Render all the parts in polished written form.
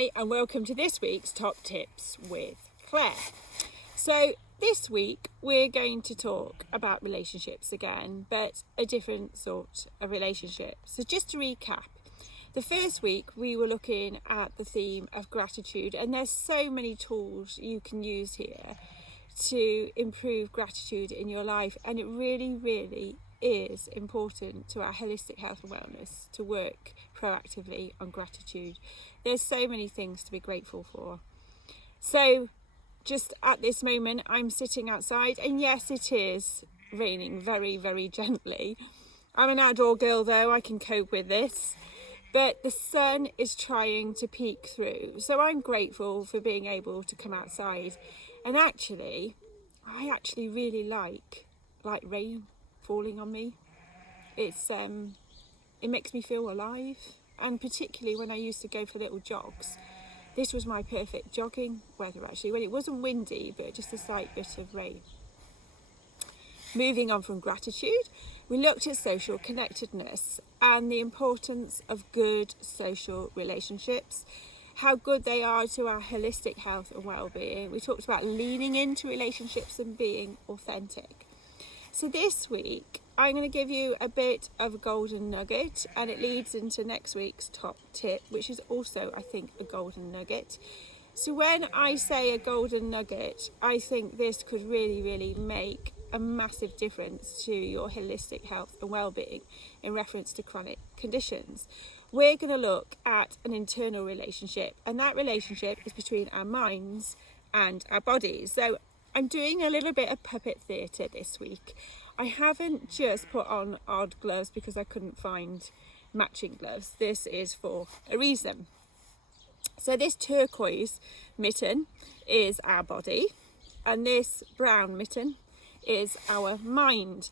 Hi, and welcome to this week's Top Tips with Claire. So this week we're going to talk about relationships again, but a different sort of relationship. So just to recap, the first week we were looking at the theme of gratitude, and there's so many tools you can use here to improve gratitude in your life, and it really is important to our holistic health and wellness to work proactively on gratitude. There's so many things to be grateful for. So just at this moment I'm sitting outside, and yes, it is raining very gently. I'm an outdoor girl though, I can cope with this, but the sun is trying to peek through, so I'm grateful for being able to come outside. And I actually really like rain falling on me. It makes me feel alive, and particularly when I used to go for little jogs, this was my perfect jogging weather actually, when it wasn't windy but just a slight bit of rain. Moving on from gratitude, we looked at social connectedness and the importance of good social relationships, how good they are to our holistic health and well-being. We talked about leaning into relationships and being authentic. So this week I'm going to give you a bit of a golden nugget, and it leads into next week's top tip, which is also, I think, a golden nugget. So when I say a golden nugget, I think this could really make a massive difference to your holistic health and well-being in reference to chronic conditions. We're going to look at an internal relationship, and that relationship is between our minds and our bodies. So I'm doing a little bit of puppet theatre this week. I haven't just put on odd gloves because I couldn't find matching gloves. This is for a reason. So this turquoise mitten is our body, and this brown mitten is our mind.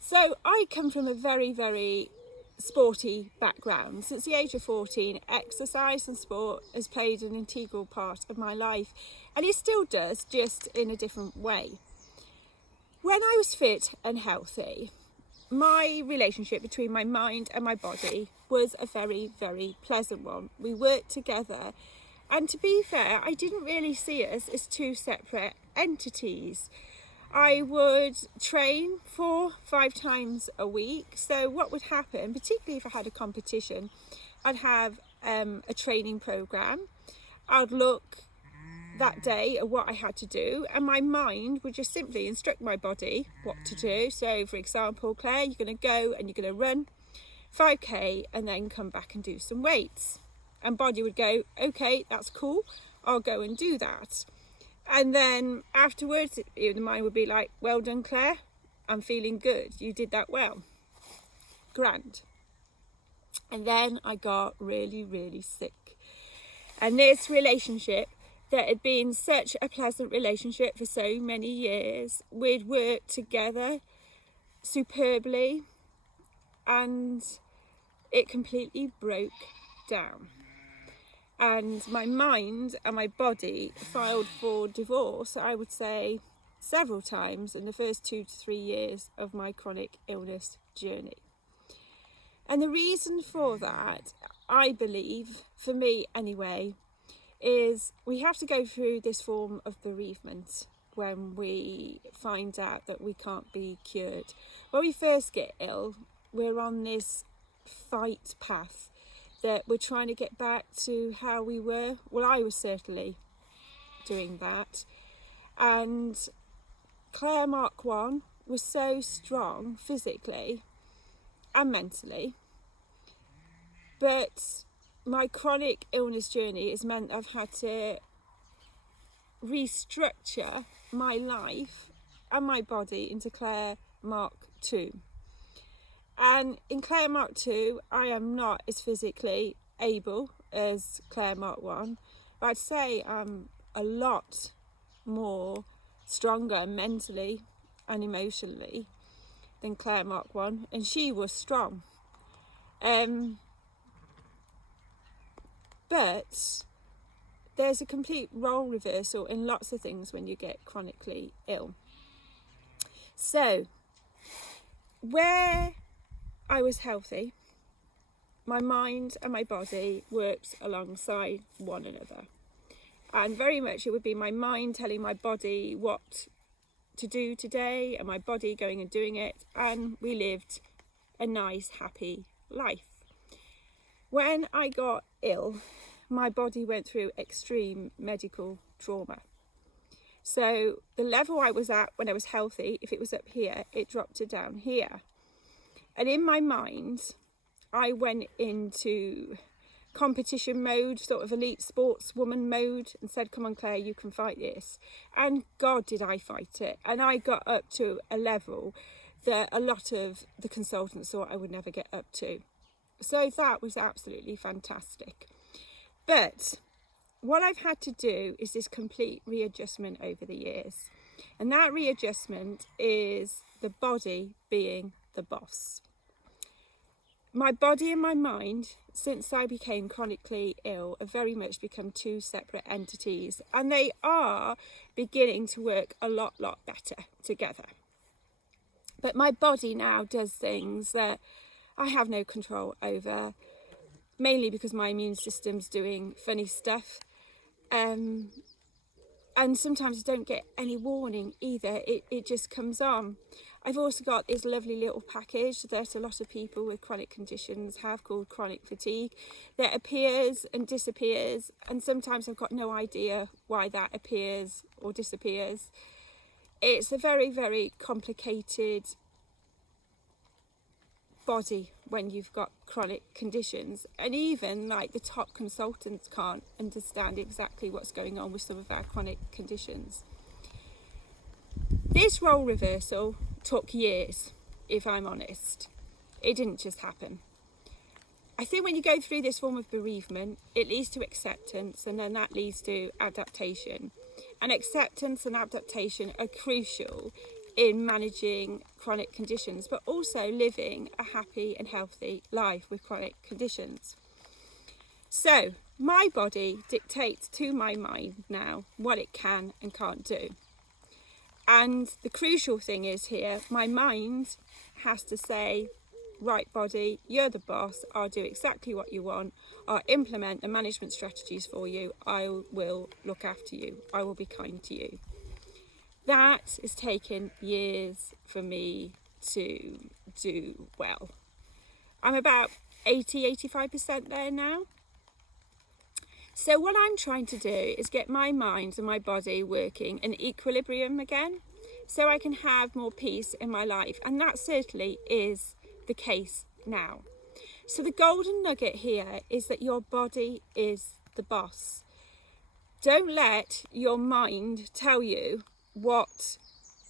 So I come from a very sporty background. Since the age of 14, exercise and sport has played an integral part of my life, and it still does, just in a different way. When I was fit and healthy, my relationship between my mind and my body was a very pleasant one. We worked together, and to be fair, I didn't really see us as two separate entities. I would train 4-5 times a week. So what would happen, particularly if I had a competition, I'd have a training program. I'd look that day at what I had to do, and my mind would just simply instruct my body what to do. So for example, Claire, you're going to go and you're going to run 5k and then come back and do some weights, and body would go, okay, that's cool, I'll go and do that. And then afterwards the mind would be like, well done Claire, I'm feeling good, you did that well, grand. And then I got really sick, and this relationship that had been such a pleasant relationship for so many years, we'd worked together superbly, and it completely broke down. And my mind and my body filed for divorce, I would say, several times in the first 2 to 3 years of my chronic illness journey. And the reason for that, I believe, for me anyway, is we have to go through this form of bereavement when we find out that we can't be cured. When we first get ill, we're on this fight path that we're trying to get back to how we were. Well, I was certainly doing that. And Claire Mark 1 was so strong physically and mentally, but my chronic illness journey has meant I've had to restructure my life and my body into Claire Mark 2. And in Claire Mark 2, I am not as physically able as Claire Mark 1, but I'd say I'm a lot more stronger mentally and emotionally than Claire Mark 1, and she was strong. But there's a complete role reversal in lots of things when you get chronically ill. So where I was healthy, my mind and my body worked alongside one another. And very much it would be my mind telling my body what to do today and my body going and doing it. And we lived a nice, happy life. When I got ill, my body went through extreme medical trauma. So the level I was at when I was healthy, if it was up here, it dropped to down here. And in my mind, I went into competition mode, sort of elite sportswoman mode, and said, come on, Claire, you can fight this. And God, did I fight it. And I got up to a level that a lot of the consultants thought I would never get up to. So that was absolutely fantastic. But what I've had to do is this complete readjustment over the years. And that readjustment is the body being the boss. My body and my mind, since I became chronically ill, have very much become two separate entities. And they are beginning to work a lot better together. But my body now does things that I have no control over, mainly because my immune system's doing funny stuff. And sometimes I don't get any warning either. It just comes on. I've also got this lovely little package that a lot of people with chronic conditions have called chronic fatigue that appears and disappears. And sometimes I've got no idea why that appears or disappears. It's a very, very complicated body when you've got chronic conditions, and even like the top consultants can't understand exactly what's going on with some of our chronic conditions. This role reversal took years, if I'm honest. It didn't just happen. I think when you go through this form of bereavement, it leads to acceptance, and then that leads to adaptation. And acceptance and adaptation are crucial in managing chronic conditions, but also living a happy and healthy life with chronic conditions. So my body dictates to my mind now what it can and can't do. And the crucial thing is here, my mind has to say, right body, you're the boss, I'll do exactly what you want, I'll implement the management strategies for you, I will look after you, I will be kind to you. That has taken years for me to do well. I'm about 80-85% there now. So what I'm trying to do is get my mind and my body working in equilibrium again, so I can have more peace in my life. And that certainly is the case now. So the golden nugget here is that your body is the boss. Don't let your mind tell you what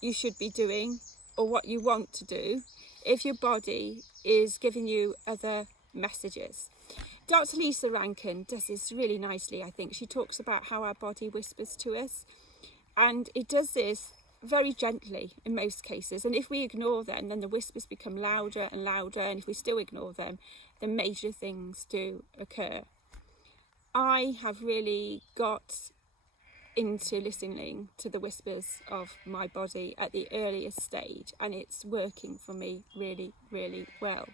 you should be doing or what you want to do if your body is giving you other messages. Dr. Lisa Rankin does this really nicely, I think. She talks about how our body whispers to us, and it does this very gently in most cases, and if we ignore them, then the whispers become louder and louder, and if we still ignore them, then major things do occur. I have really got into listening to the whispers of my body at the earliest stage, and it's working for me really, really well.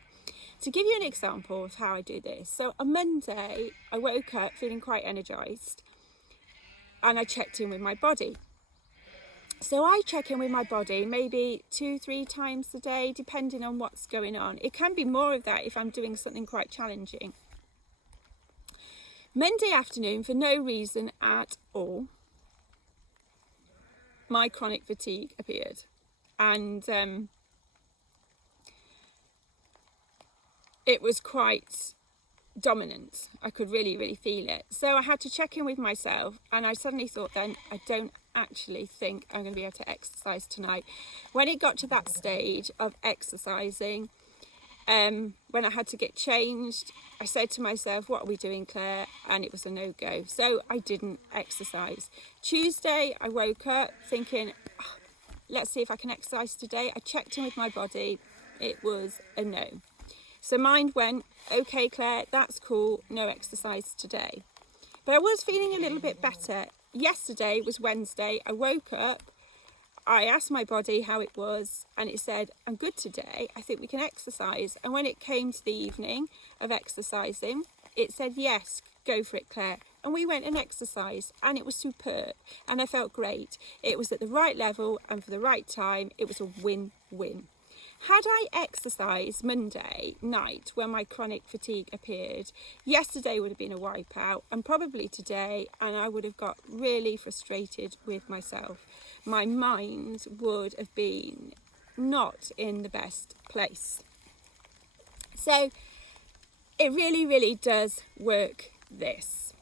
To give you an example of how I do this, so on Monday I woke up feeling quite energized and I checked in with my body. So I check in with my body maybe 2-3 times a day, depending on what's going on. It can be more of that if I'm doing something quite challenging. Monday afternoon, for no reason at all, my chronic fatigue appeared, and it was quite dominant. I could really feel it. So I had to check in with myself, and I suddenly thought then, I don't actually think I'm going to be able to exercise tonight. When it got to that stage of exercising, when I had to get changed, I said to myself, what are we doing, Claire? And it was a no-go. So I didn't exercise. Tuesday, I woke up thinking, oh, let's see if I can exercise today. I checked in with my body. It was a no. So mind went, okay, Claire, that's cool. No exercise today. But I was feeling a little bit better. Yesterday was Wednesday. I woke up. I asked my body how it was, and it said, I'm good today, I think we can exercise. And when it came to the evening of exercising, it said, yes, go for it, Claire. And we went and exercised, and it was superb, and I felt great. It was at the right level and for the right time. It was a win-win. Had I exercised Monday night when my chronic fatigue appeared, yesterday would have been a wipeout, and probably today, and I would have got really frustrated with myself. My mind would have been not in the best place. So it really, really does work this.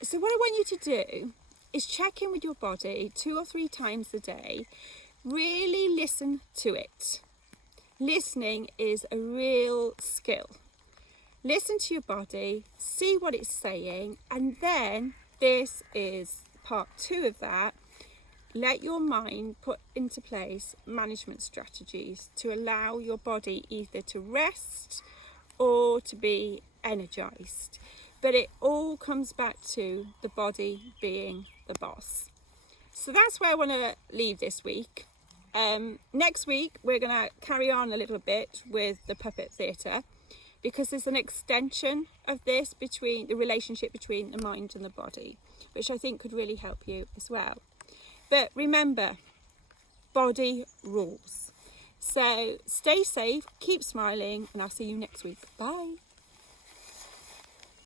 So what I want you to do is check in with your body 2 or 3 times a day. Really listen to it. Listening is a real skill. Listen to your body, see what it's saying, and then this is part 2 of that. Let your mind put into place management strategies to allow your body either to rest or to be energized. But it all comes back to the body being the boss. So that's where I want to leave this week. Next week we're going to carry on a little bit with the puppet theatre, because there's an extension of this between the relationship between the mind and the body, which I think could really help you as well. But remember, body rules. So stay safe, keep smiling, and I'll see you next week. Bye.